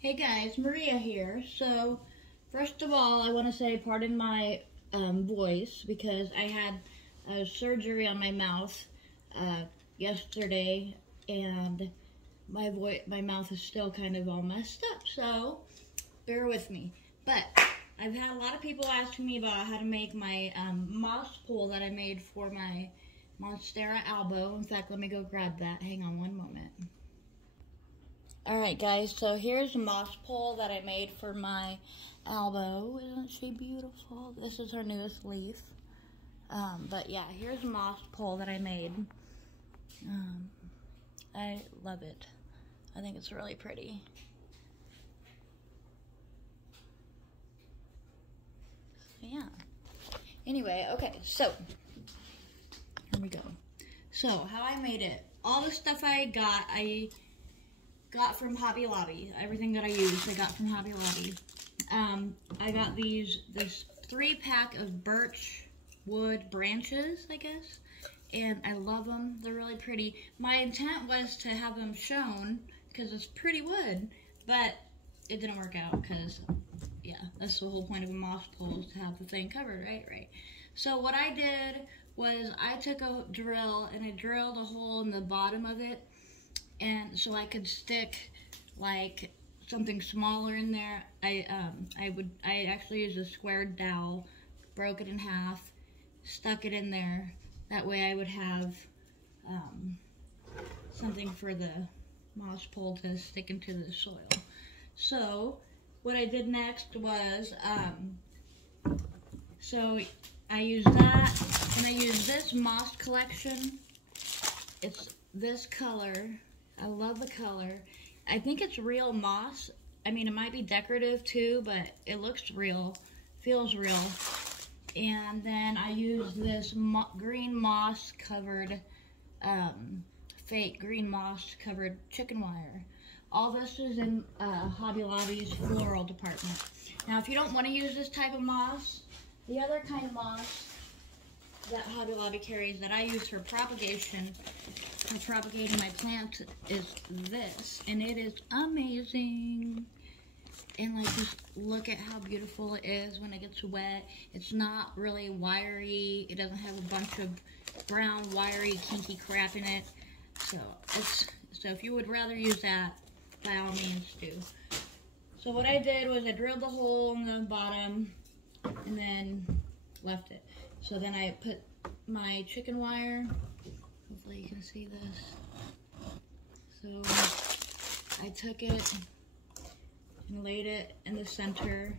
Hey guys, Maria here. So, first of all, I want to say pardon my voice because I had a surgery on my mouth yesterday, and my mouth is still kind of all messed up. So, bear with me. But I've had a lot of people asking me about how to make my moss pole that I made for my Monstera elbow. In fact, let me go grab that. Hang on one moment. Alright guys, so here's a moss pole that I made for my elbow. Isn't she beautiful? This is her newest leaf. But yeah, here's a moss pole that I made. I love it. I think it's really pretty. So, yeah. Anyway, okay, so here we go. So, how I made it. All the stuff I got from Hobby Lobby. Everything that I used, I got from Hobby Lobby. I got this 3-pack of birch wood branches, I guess, and I love them. They're really pretty. My intent was to have them shown because it's pretty wood, but it didn't work out because, yeah, that's the whole point of a moss pole, is to have the thing covered, right? So what I did was I took a drill and I drilled a hole in the bottom of it, and so I could stick like something smaller in there. I actually used a squared dowel, broke it in half, stuck it in there. That way I would have something for the moss pole to stick into the soil. So what I did next was, so I used that, and I used this moss collection. It's this color. I love the color. I think it's real moss. I mean, it might be decorative too, but it looks real, feels real. And then I use this green moss covered, fake green moss covered chicken wire. All this is in Hobby Lobby's floral department. Now, if you don't want to use this type of moss, the other kind of moss that Hobby Lobby carries that I use for propagation, for propagating my plants, is this, and it is amazing. And like, just look at how beautiful it is when it gets wet. It's not really wiry. It doesn't have a bunch of brown, wiry, kinky crap in it. So if you would rather use that, by all means do. So what I did was I drilled the hole in the bottom and then left it. So then I put my chicken wire, hopefully you can see this. So I took it and laid it in the center.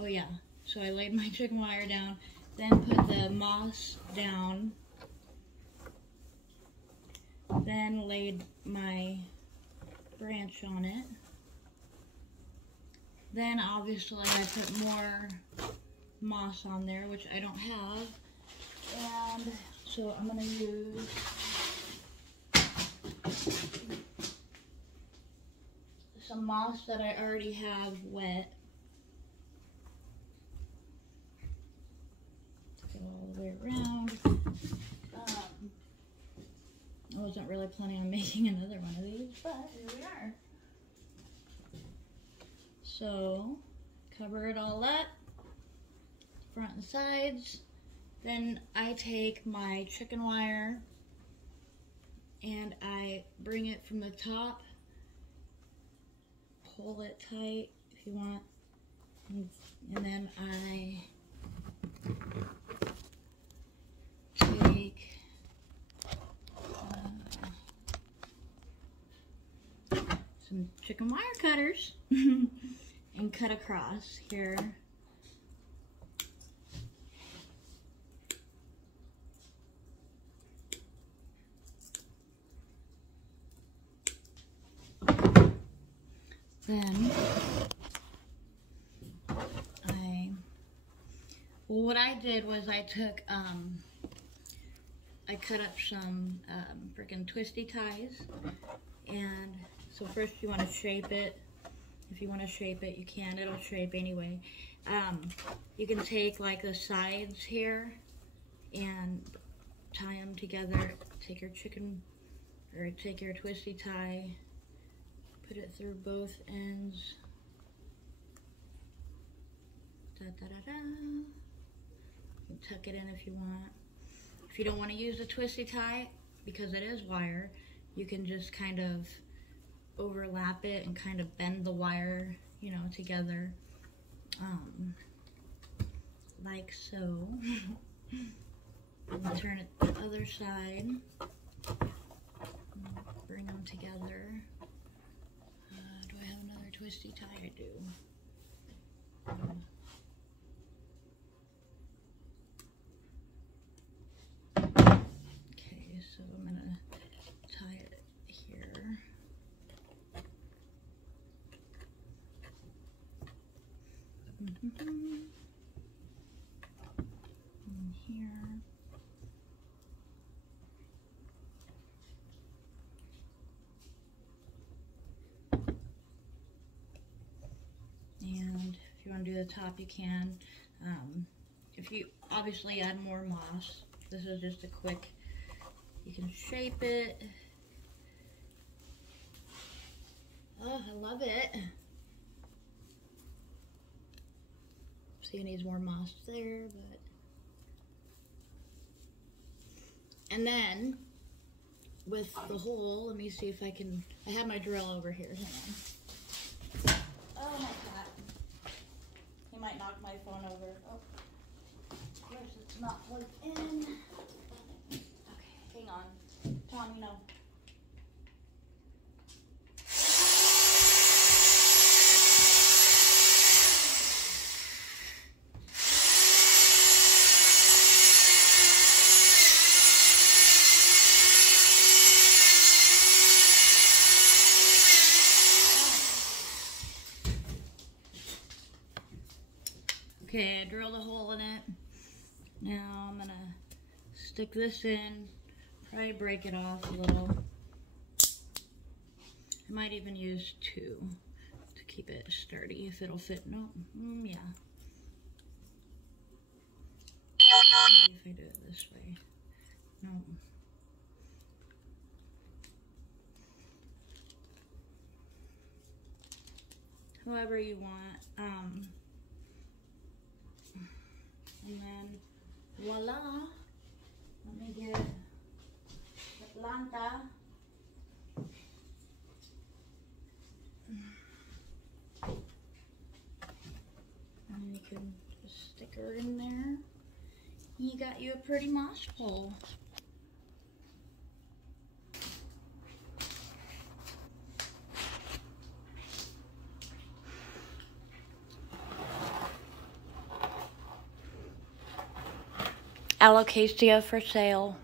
Oh yeah, so I laid my chicken wire down, then put the moss down, then laid my branch on it. Then obviously I put more moss on there, which I don't have, and so I'm gonna use some moss that I already have wet. Go all the way around. I wasn't really planning on making another one of these, but here we are. So cover it all up, front and sides. Then I take my chicken wire and I bring it from the top, pull it tight if you want, and then I take some chicken wire cutters and cut across here. Then what I did was I took, I cut up some freaking twisty ties, and so first you want to shape it. If you want to shape it, you can. It'll shape anyway. You can take like the sides here and tie them together. Take your chicken, or take your twisty tie, put it through both ends. Da, da, da, da. You can tuck it in if you want. If you don't want to use a twisty tie, because it is wire, you can just kind of overlap it and kind of bend the wire, you know, together, like so. And turn it the other side. Bring them together. Do I have another twisty tie? I do. Okay, so I'm gonna tie it here. And here. And if you want to do the top, you can. If you obviously add more moss, this is just a quick, you can shape it. Oh, I love it. See, it needs more moss there, but. And then, with the hole, let me see if I can, I have my drill over here, hang on. Oh, my cat. He might knock my phone over. Oh, of course it's not plugged in. Okay, hang on. Tom, you know. Okay, I drilled a hole in it. Now I'm gonna stick this in, probably break it off a little. I might even use 2 to keep it sturdy if it'll fit. No, yeah. Maybe if I do it this way. No. However you want. And then, voila, let me get Atlanta. And you can just stick her in there. You got you a pretty moss pole. Alocasia for sale.